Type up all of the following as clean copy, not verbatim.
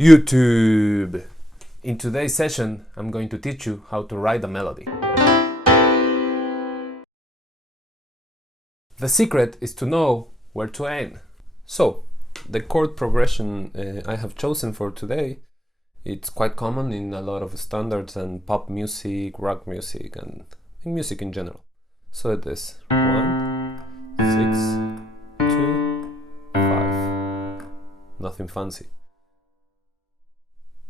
YouTube! In today's session, I'm going to teach you how to write a melody. The secret is to know where to aim. So, the chord progression I have chosen for today, it's quite common in a lot of standards and pop music, rock music, and music in general. So it is 1, 6, 2, 5. Nothing fancy.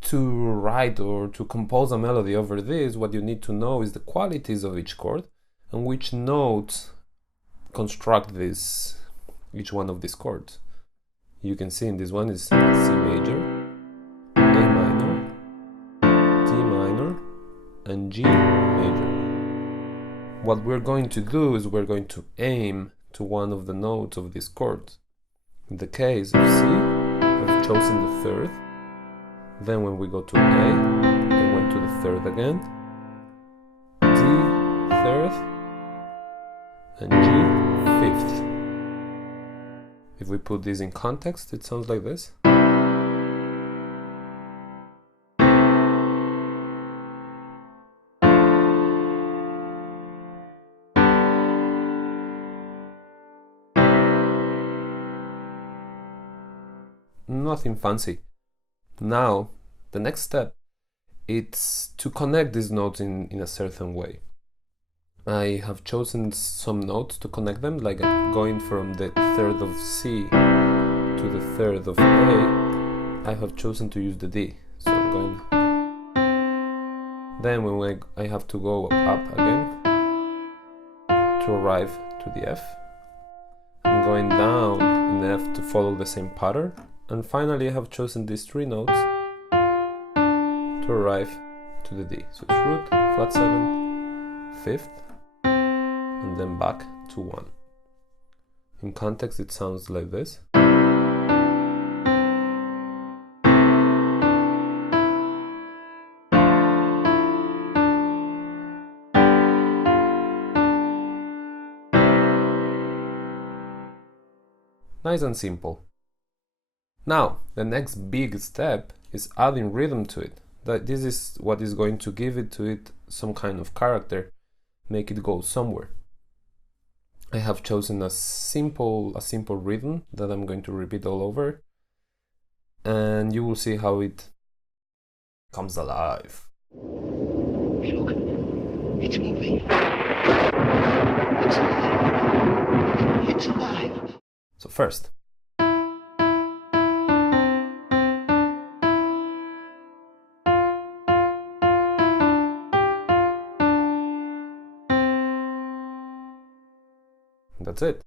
To write or to compose a melody over this, what you need to know is the qualities of each chord and which notes construct each one of these chords. You can see in this one is C major, A minor, D minor, and G major. What we're going to do is we're going to aim to one of the notes of these chords. In the case of C, I've chosen the third. Then when we go to A, I went to the third again, D third, and G fifth. If we put this in context, it sounds like this. Nothing fancy. Now, the next step is to connect these notes in a certain way. I have chosen some notes to connect them, like going from the third of C to the third of A. I have chosen to use the D. So I'm going. Then when I have to go up again to arrive to the F. I'm going down in F to follow the same pattern. And finally I have chosen these three notes to arrive to the D. So it's root, flat 7, fifth, and then back to 1. In context it sounds like this. Nice and simple. Now, the next big step is adding rhythm to it. This is what is going to give it some kind of character, make it go somewhere. I have chosen a simple rhythm that I'm going to repeat all over, and you will see how it comes alive. Look, it's moving. It's alive. It's alive. So first, that's it.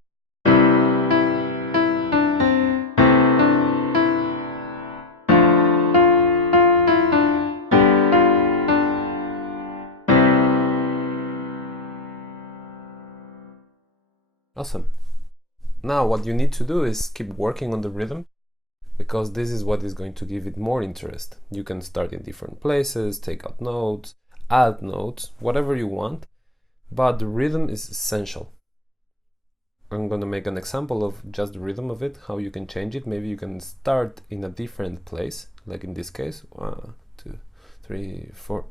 Awesome. Now what you need to do is keep working on the rhythm, because this is what is going to give it more interest. You can start in different places, take out notes, add notes, whatever you want, but the rhythm is essential. I'm going to make an example of just the rhythm of it, how you can change it. Maybe you can start in a different place, like in this case, 1, 2, 3, 4.